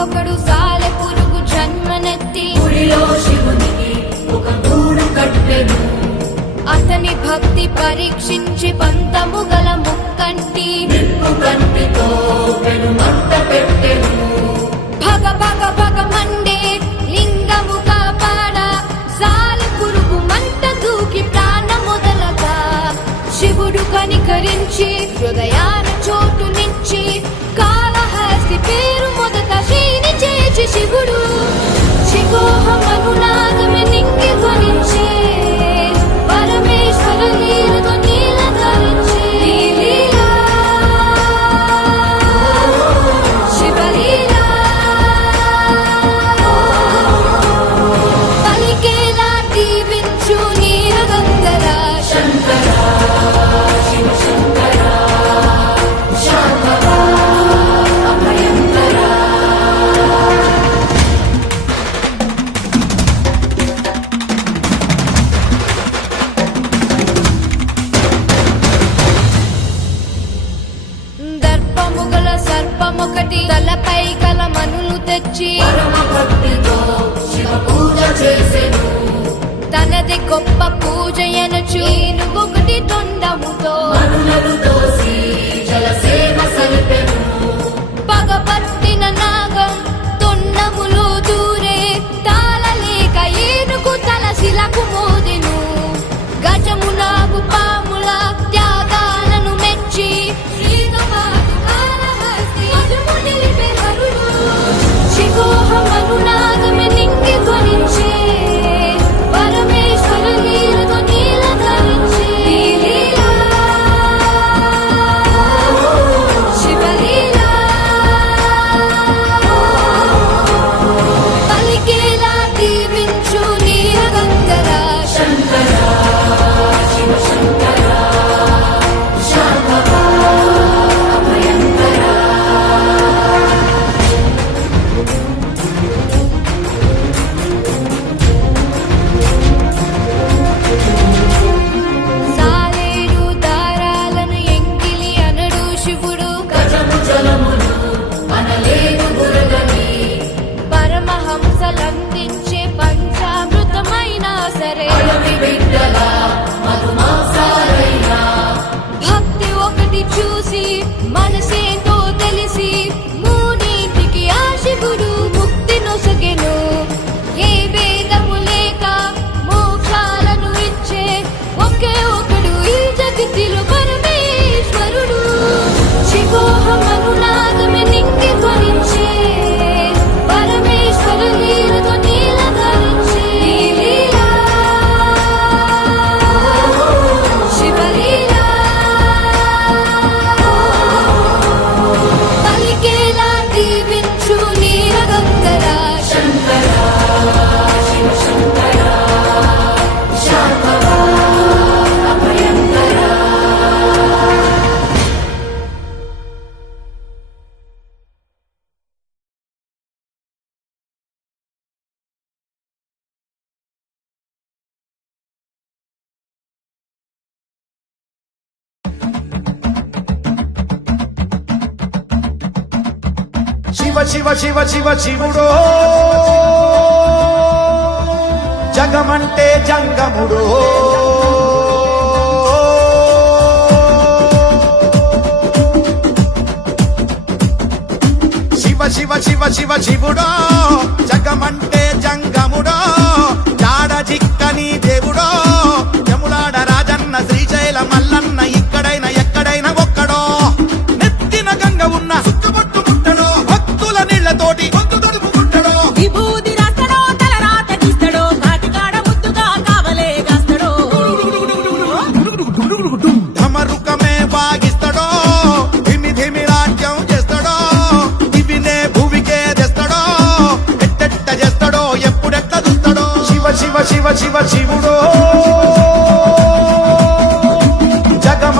ఒకడు సాలె పురుగు జన్మనెత్తి గుడిలో శివునికి ఒక గూడు కట్టెను. అతని భక్తి పరీక్షించి పంతము గల ముక్కంటి నిప్పు కంటితో పెను మంట పెట్టెను. భగ భగ భగ మండే లింగము కాపాడ సాలె పురుగు మంట దూకి ప్రాణమొదలగా శివుడు కనికరించి హృదయాన చోటునిచ్చి కాళహస్తి పేరు మొదట శ్రీని చేచి శివుడు శిఖోహమనునాదమే నింగి ధ్వనించే పరమేశ్వర లీలతో నీల ధరించే లీలా శివలీలా పలికేలా దీవించు నీరగంధరా శంకరా శివ శంకరా శాంభవా అభయంకరా. దర్పముగల సర్పమొకటి తలపై కల మనులు తెచ్చి పరమ భక్తితో శివ పూజ చేసెను. తనది గొప్ప పూజయనచు ఒకటి తొండముతో మనులను తోసి జలసేన సలిపెను. పగపట్టిన నాగం తొండములో దూరే తాళలేక ఏనుగు తల శిలకు మోదెను. గజము నాగు పాముల త్యాగాలను మెచ్చి శిఖోహమనునాదమే నింగి ధ్వనించే పరమేశ్వర లీలతో నీల ధరించే లీలా శివలీలా పలికేలా దీవించు నీరగంధరా శంకరా శివ శంకరా శాంభవా అభయంకరా. సాలేడు దారాలను ఎంగిలి అనడు శివుడు గజము జలమును అనలేను గురగని. పరమహంసలందించే పంచామృతమైనా సరే అడవి బిడ్డల మధుమాంసాలైనా భక్తి ఒకటి చూసి మనసేతో తెలిసి మూడింటికి ఆ శివుడు ముక్తి నొసగెను. ఏ వేదము లేక మోక్షాలను ఇచ్చే ఒకే ఒకడు ఈ జగతిలో పరమేశ్వరుడు శిఖోహమనునాదమే నింగి ధ్వనించే పరమేశ్వర లీలతో నీల ధరించే లీలా శివలీలా పలికేలా దీవించు నీరగంధరా శంకరా శివ శంకరా శాంభవా అభయంకరా. శివ శివ శివ శివ శివుడో జగమంటే జంగముడో శివ శివ శివ శివ శివుడో జగమంటే జంగముడో జాడ జిక్కని దేవుడో యములాడ రాజన్న శ్రీశైల మల్లన్న ఇక్కడైన ఎక్కడైనా ఒక్కడో నెత్తిన గంగ ఉన్న సుక్కబొట్టు ముట్టడో భక్తుల నీళ్లతోటి పొద్దు తడుపు ముట్టడో విభూది రాస్తడో తల రాత గీస్తడో కాటికాడ ముద్దుగా కావలే గాస్తడో ధమరుకమే బాగిస్తడో ధిమి ధిమి రాజ్యం చేస్తడో ఇవినే భూమికే తెస్తడో ఎట్టెట్ట చేస్తడో ఎప్పుడెట్ట చూస్తడో శివ శివ శివ శివ శివుడో జగమ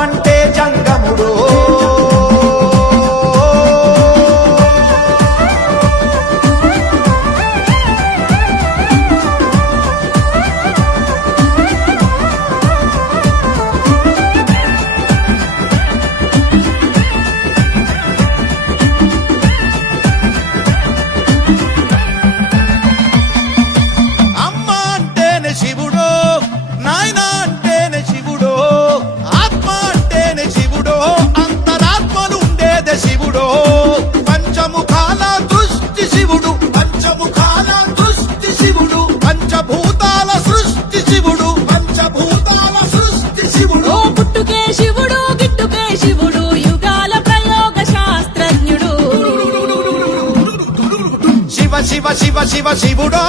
శివ శివ శివ శివుడో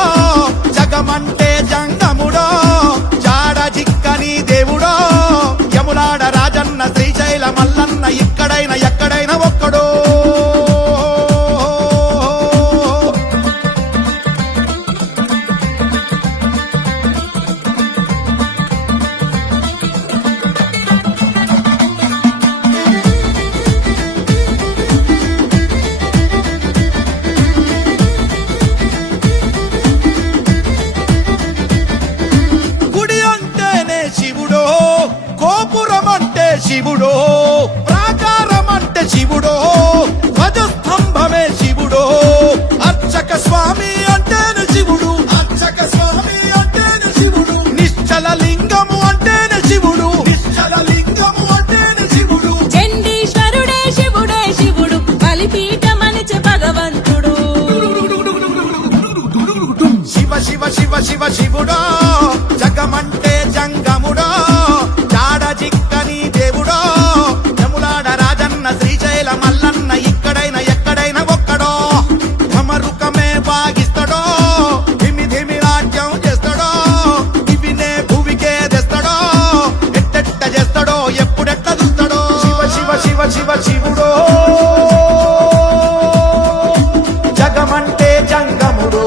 జగమంటే జంగముడో జాడ జిక్కని దేవుడో యములాడ రాజన్న శ్రీశైల మల్లన్న ఇక్కడైనా ఎక్కడైనా ఒక్కడో శివుడో ప్రాకారం అంటే శివుడో ధ్వజస్తంభమే శివుడో అర్చక స్వామి అంటేనే శివుడు అర్చక స్వామి అంటేనే శివుడు నిశ్చల లింగము అంటేనే శివుడు నిశ్చల లింగము అంటేనే శివుడు చండీశ్వరుడే శివుడే శివుడు బలిపీఠమనిచే భగవంతుడు శివ శివ శివ శివ శివుడో జగమంటే జంగముడో జాడ జిక్కని దేవుడో యములాడ రాజన్న శ్రీశైల మల్లన్న ఇక్కడైనా ఎక్కడైనా ఒక్కడో ధమరుకమే వాగిస్తాడో ధిమి ధిమి రాజ్యం చేస్తాడో ఇవినే భూమికే తెస్తాడో ఎట్టెట్ట చేస్తాడో ఎప్పుడెట్ట చూస్తాడో శివ శివ శివ శివ శివుడో జగమంటే జంగముడో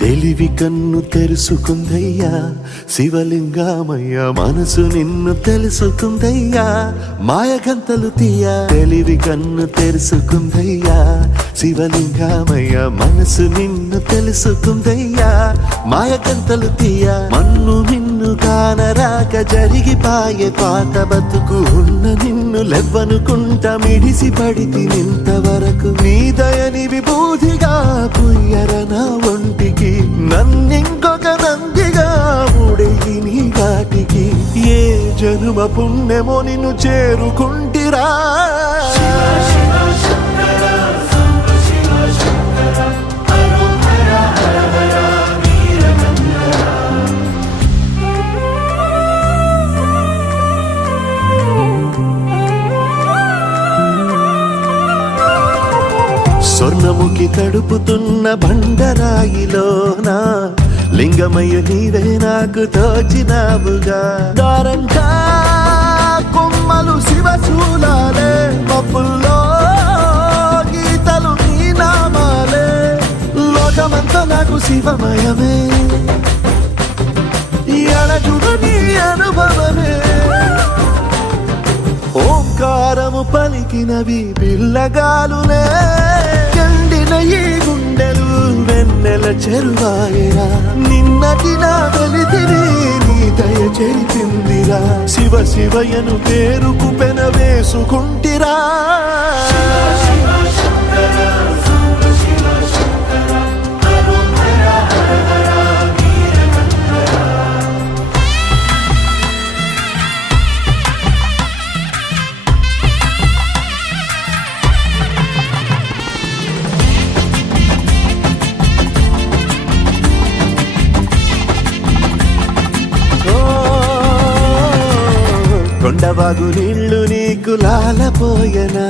తెలివి కన్ను తెరుసుకుందయ్యా శివలింగమయ్య మనసు నిన్ను తెలుసుకుందయ్యా మాయగంతలు తీయ తెలివి కన్ను తెరుసుకుందయ్యా శివలింగమయ్య మనసు నిన్ను తెలుసుకుందయ్యా మాయగంతలు తీయ మన్ను నిన్ను కానరాక జరిగిపాయే పాత బతుకు ఉన్న నిన్ను లెవ్వనుకుంటా మిడిసి పడితి నింతవరకు నీ దయని విభూతిగా పుయ్యర నా ఒంటికి నన్నింకొక నందిగా ఊడేయి నీ ఘాటికి ఏ జనుమ పుణ్యమో నిన్ను చేరుకుంటిరా స్వర్ణముఖి తడుపుతున్న బండరాయిలోన లింగమయ్య నీవే నాకు తోచినావుగా దారంగా కొమ్మలు శివశూలాలే పప్పుల్లో గీతలు నీ నామాలే లోకమంతా నాకు శివమయమే అడగుడు నీ అనుభవమే ఓంకారము పలికినవి పిల్లగాలులే ఎండిన ఈ గుండెలు వెన్నెల చెరువాయరా నిన్నటి నా వెలితిని నీ దయ చెరిపిందిరా శివ శివయను పేరుకు పెన వేసుకుంటిరా కొండవాగు నీళ్లు నీకు లాలపోయనా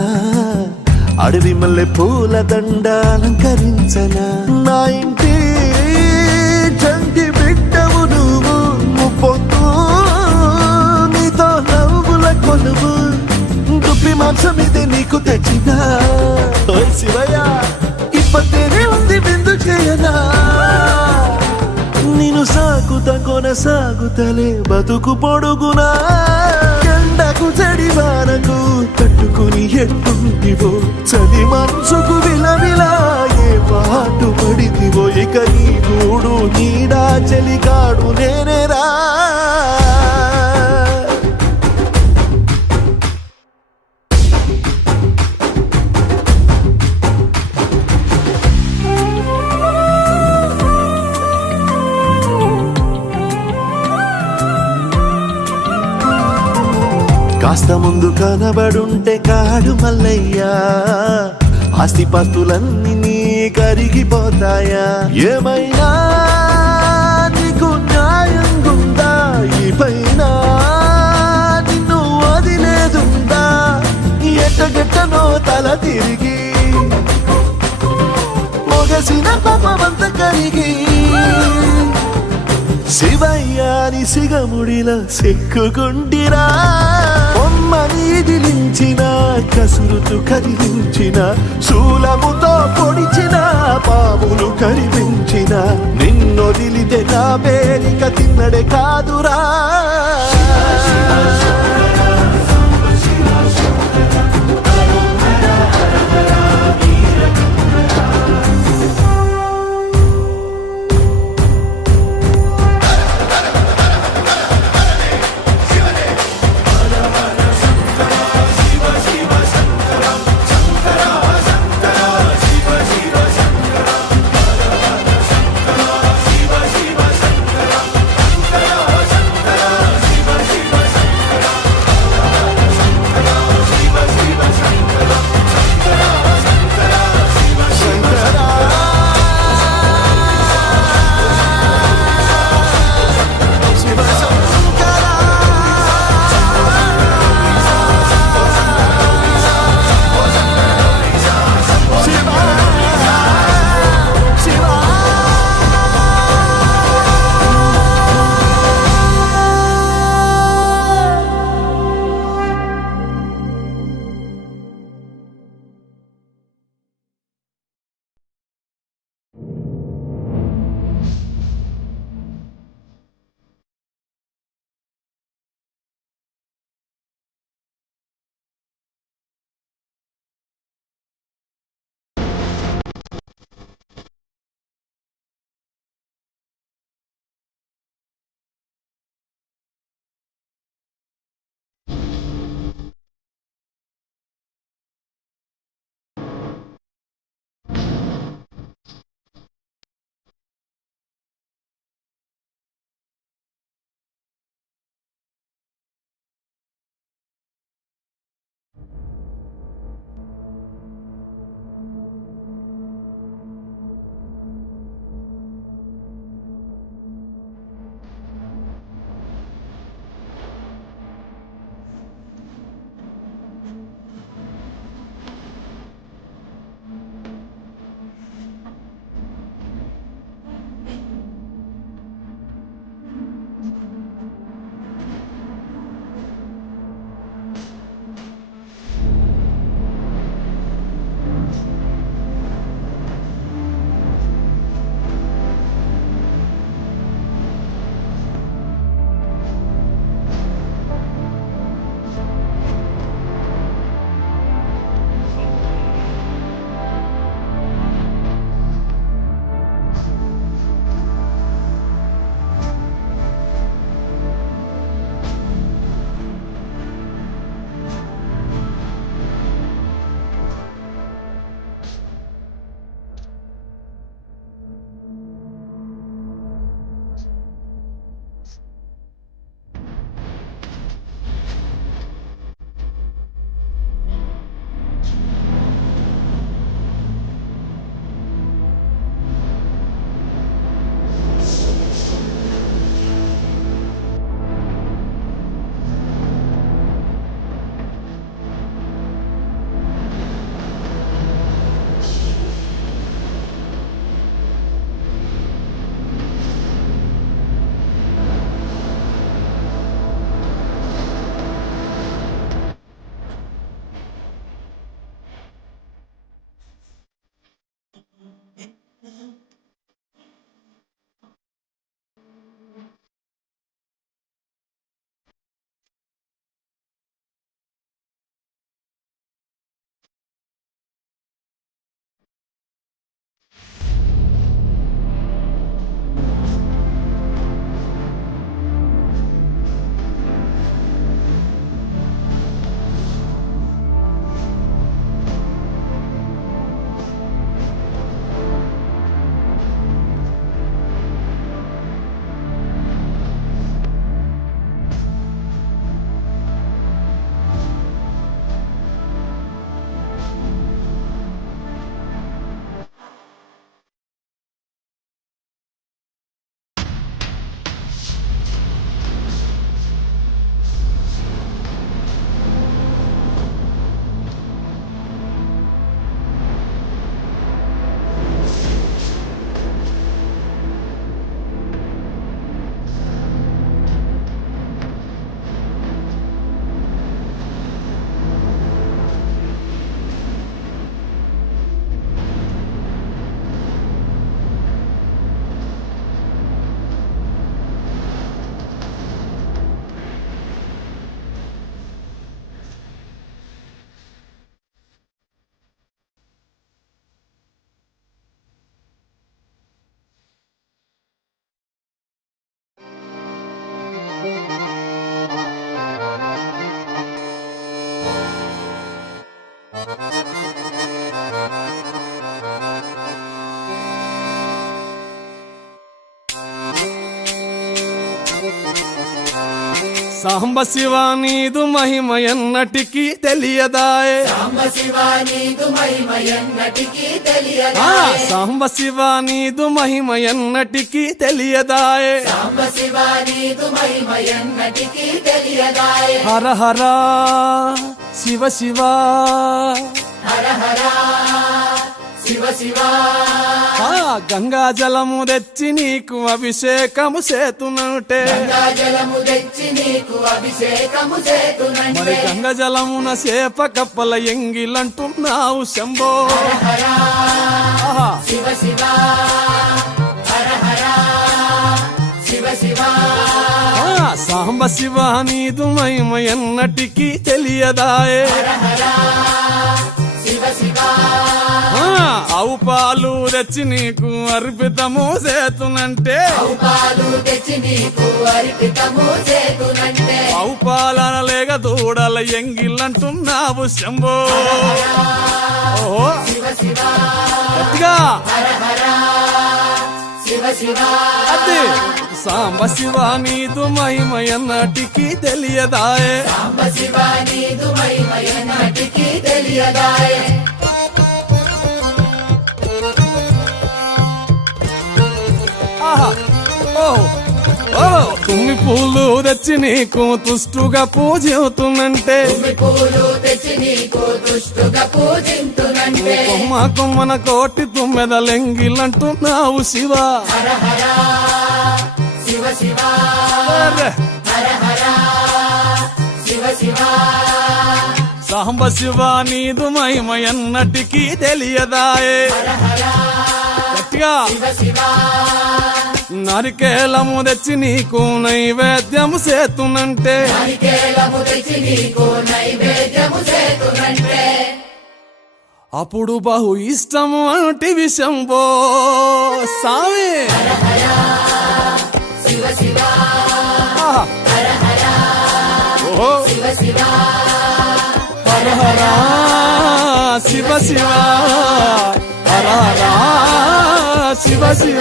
అడవి మల్లె పూల దండ అలంకరించనా నా ఇంటి చంటి బిడ్డవు నువ్వు ముప్పొద్దు నీతో నవ్వుల కొలువు దుప్పి మాంసం ఇది నీకు తెచ్చినా ఓయ్ శివయ్య ఇప్పటినే ఉంది విందు చేయనా నేను సాగుతా కొనసాగుతలే బతుకు పొడుగునా ఎండకు చెడి వానకు తట్టుకుని ఎట్టుంటివో చలి మనసుకు విలవిలా ఏ పాటు పడితివో ఇక నీ గూడు నీడా చలికాడు నేనేరా కాస్త ముందు కనబడుంటే కాడు మల్లయ్యా ఆస్తిపాస్తులన్నీ నీ కరిగిపోతాయా ఏమైనా నీకు న్యాయం గుందా ఈ పైన నిన్ను వదిలేదుందా ఎట్టగెట్టనో తల తిరిగి మొగసిన పాపమంత కరిగి శివయ్యాని సిగముడిలా సిక్కుకుంటిరా బొమ్మని ఇదిలించిన కసురుతూ కదిలించిన శూలముతో పొడిచిన పాములు కరిపించిన నిన్నొదిలితే నా పేరిక తిన్నడే కాదురా సాంబ శివ నీదు మహిమ ఎన్నటికీ తెలియదాయే సాంబ శివ నీదు మహిమ ఎన్నటికీ తెలియదాయే సాంబ శివ నీదు మహిమ ఎన్నటికీ తెలియదాయే సాంబ శివ నీదు మహిమ ఎన్నటికీ తెలియదాయే హర హర శివ శివ హర హర శివ శివ గంగా జలము తెచ్చి నీకు అభిషేకము చేతునంటే గంగా జలము తెచ్చి నీకు అభిషేకము మరి చేతునంటే గంగ జలమున సేప కప్పల ఎంగిలంటున్నావు శంభో హర ఆహా. శివ శివ హర హర శివ శివ సాంబ శివ నీదు మహిమ ఎన్నటికీ తెలియదాయే హర హర శివ శివ ఆవు పాలు తెచ్చి నీకు అర్పితము చేతునంటే పాలు తెచ్చి నీకు అర్పితము చేతునంటే ఆవు పాలన లేక దూడల ఎంగిలంటున్నావు శంభో ఓహో శివ శివ గట్టిగా హర హర శివ శివ అదే సాంబ శివ నీదు మహిమ ఎన్నటికీ తెలియదాయే సాంబ శివ నీదు మహిమ ఎన్నటికీ తెలియదాయే ఆహా ఓహో ఓ తుమ్మి పూలు తెచ్చి నీకు తుష్టుగా పూజవుతున్నంటే పూలు తెచ్చి నీకు దుష్టుగా పూజింతునంటే కొమ్మ కొమ్మన కోటి తుమ్మెదలెంగిలంటున్నావు శివ హర హర శివ శివ అరే. హర హర శివ శివ సాంబ శివ నీదు మహిమ ఎన్నటికీ తెలియదాయే హర హర గట్టిగా శివ శివ నరికేలము తెచ్చి నీకు నైవేద్యము చేతునంటే హరికేలము తెచ్చి నీకు నైవేద్యము చేతునంటే అప్పుడు బహు ఇష్టము అంటివి శంభో సామి శివ శివ ఆహా. ఓహో శివ శివ హర హర శివ శివ హర హర శివ శివ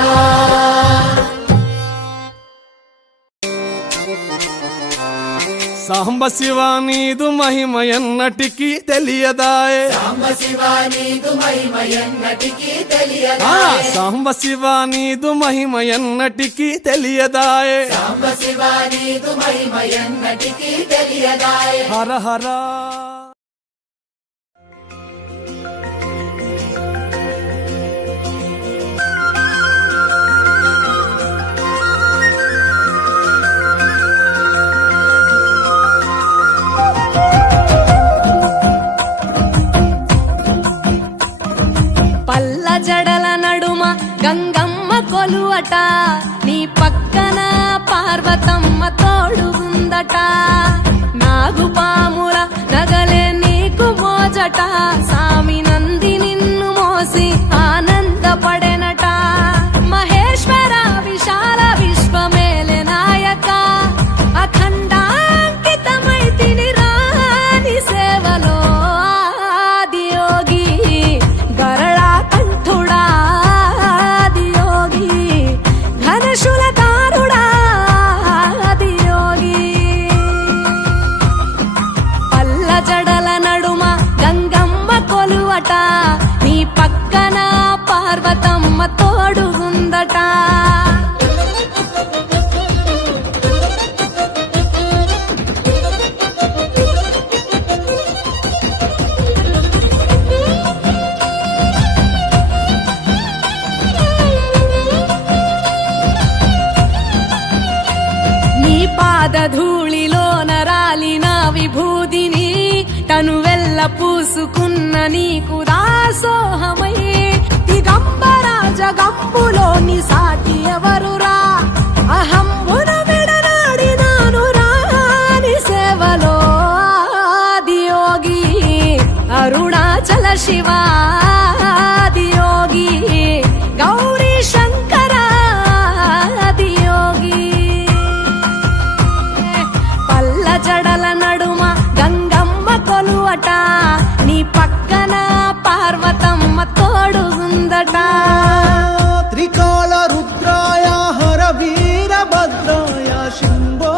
సాంబ శివ నీదు మహిమ ఎన్నటికీ తెలియదాయే సాంబ శివ నీదు మహిమ ఎన్నటికీ తెలియదాయే సాంబ శివ నీదు మహిమ ఎన్నటికీ తెలియదాయే సాంబ శివ నీదు మహిమ ఎన్నటికీ తెలియదాయే హర హర పల్ల జడల నడుమ గంగమ్మ కొలువట నీ పక్కన పార్వతమ్మ తోడుగుందట నాగుపాముల నగలే నీకు మోజట సామి నంది నిన్ను మోసి ఆనందపడెనట మహేశ్వర విశాల విశ్వమేలె నాయక అఖండాంకితమైతిని రాని సేవలో ఆదియోగి గరళా కంఠుడా ఆదియోగి ఘనశూలధారుడా ఆదియోగి పల్ల జడల నడుమ గంగమ్మ కొలువట నీ పక్కన పార్వతమ్మ తోడుగుందట నీ పాదధూళిలో నరాలిన విభూదిని తనువెల్ల పూసుకున్న నీకు దాసోహమై దిగంబర జగంబులోని సాటి ఎవరురా అహంబును విడనాడినాను రాని సేవలో ఆదియోగి అరుణాచల శివ ఆదియోగి గౌరీ శంకర ఆదియోగి పల్ల జడల నడుమ గంగమ్మ కొలువట నీ పక్కన పార్వతమ్మ తోడుగుందట త్రికాల రుద్రాయ హర వీరభద్రాయ శంభో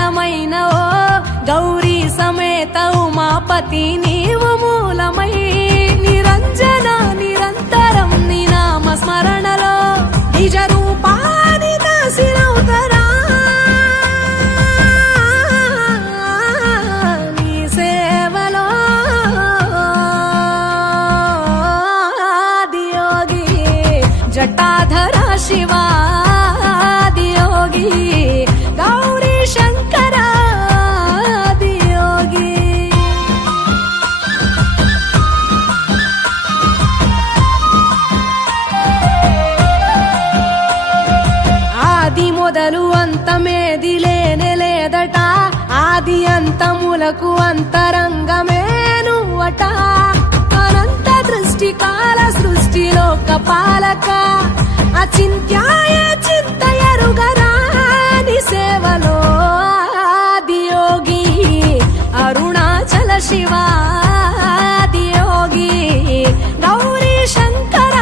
కారణమైన ఓ గౌరీ సమేత ఉమాపతి నీవు మూలమై నిరంజన నిరంతరం నీ నామ స్మరణలో నిజ రూపాన్ని దాసినవుతరా నీ సేవలో ఆదియోగి జటాధర శివాదియోగి గౌరీ శంకర ఆదియోగి ఆది మొదలు అంతమేది లేనే లేదట ఆది అంతములకు అంతరంగమే నువ్వట అనంత దృష్టి కాల సృష్టిలోక పాలక అచింత్యాయ చింతయరుగరాని సేవలో ఆదియోగి అరుణాచల శివాదియోగి గౌరీ శంకర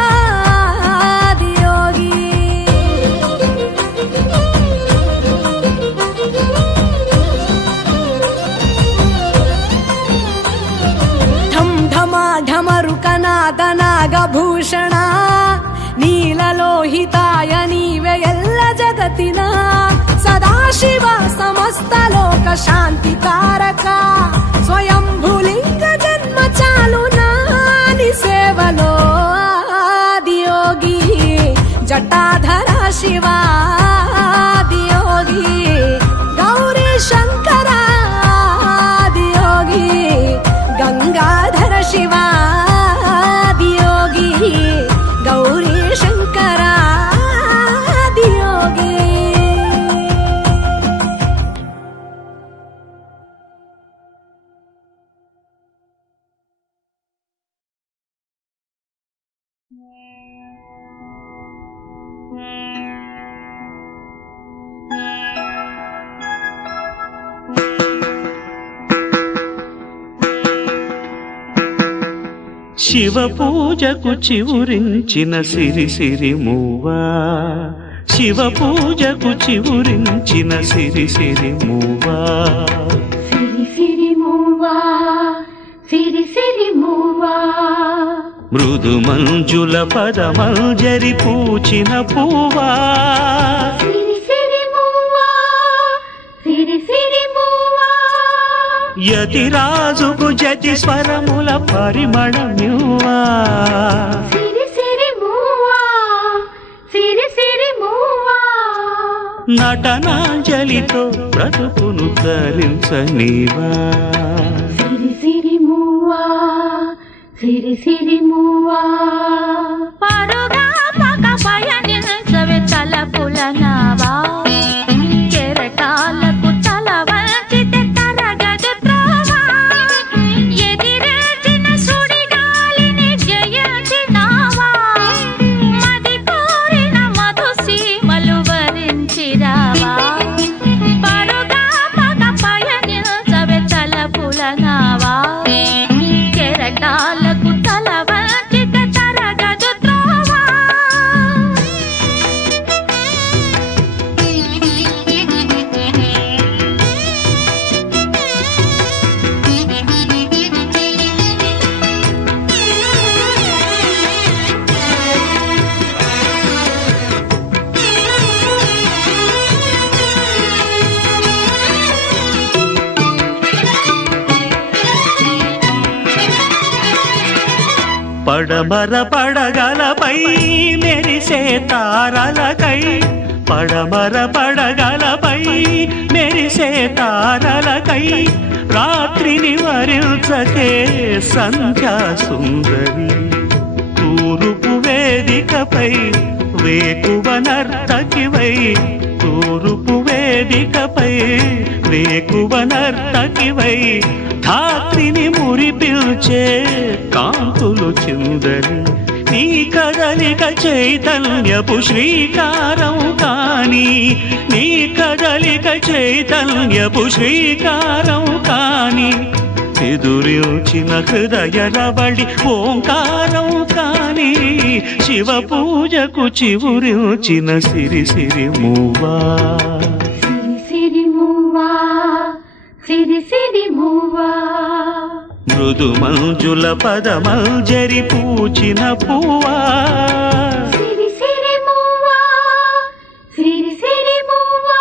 ఆదియోగి ఢం ఢమా ఢమరుకనాద నాగభూషణ నీలలోహితాయ నీవే ఎల్ల జగతిన సదాశివ సమస్త లోక శాంతి కారక స్వయంభులింగ జన్మ చాలు నాని సేవలో ఆదియోగి జటాధర శివాదియోగి గౌరీ శంకర ఆదియోగి గంగాధర శివాదియోగి గౌరీ శంకర ఆదియోగి శివ పూజకు చివురించిన సిరి సిరి మూవా శివ పూజకు చివురించిన సిరి సిరి మూవా సిరి సిరి మూవా సిరి సిరి మూవా మృదు మంజుల పదమంజరి పూచిన పూవా సిరి సిరి మూవా సిరి సిరి మూవా యతిరాజుకు జతి స్వరముల పరిమళమ్యువా సిరి సిరి మూవా సిరి సిరి మూవా నటనాంజలితో బ్రతుకును తరించనివా సిరి సిరి మూవా సిరి సిరి మూవా పరుగా పగ పయనించవే తలపుల నావా కెరటాలకు తల వంచితే తరగదు త్రోవా ఎదిరేచిన సుడిగాలిని జయించినావా మది కోరిన మధుసీమలు వరించిరావా పరుగా పగ పయనించవే తలపుల నావా కెరటాలకు తల వంచితే తరగదు త్రోవా పడమర పడగలపై మెరిసే తారలకై పడమర పడగలపై మెరిసే తారలకై రాత్రిని వరించకే సంధ్యా సుందరి తూరుపు వేదికపై వేకువ నర్తకివై తూరుపు వేదికపై వేకువ నర్తకివై ధాత్రిని మురిపిల్చే కాంతులు చిందరి నీ కదలిక చైతన్యపు శ్రీకారం కాని నీ కదలిక చైతన్యపు శ్రీకారం కాని ఎదురిచిన హృదయ రవళి ఓంకారం కాని శివ పూజకు చివురిచిన సిరి సిరి మూవా సిరి సిరి మూవా సిరి సిరి మూవా మృదు మంజుల పదమంజరి పూచిన పువ్వా సిరి సిరి మూవా సిరి సిరి మూవా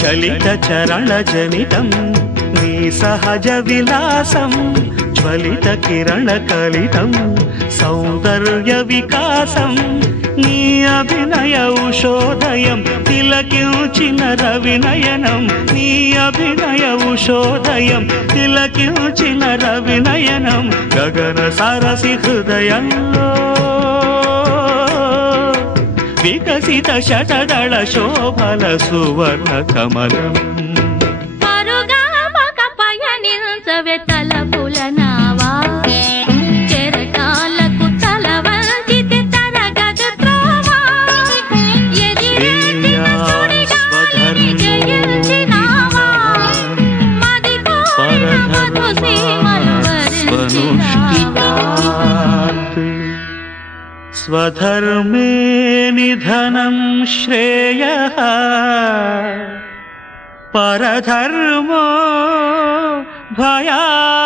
చలిత చరణ జనితం నీ సహజ విలాసం జ్వలిత కిరణ కలితం సౌందర్య వికాసం నీ అభినయ ఉషోదయం తిలకించిన రవినయనం నీ అభినయ ఉషోదయం తిలకించిన రవినయనం గగన సరసి హృదయంలో వికసిత శతదళ శోభల సువర్ణ కమలం పరుగామక పయనించవే తలపుల నావా చెరటాలకు తల వంచితే తరగదు త్రోవా ఎదిరించిన సుడిగాలిని జయించినావా మదికోరిన మధు సీమలు వరించినావా స్వధర్మే నిధనం శ్రేయః పరధర్మో భయావహః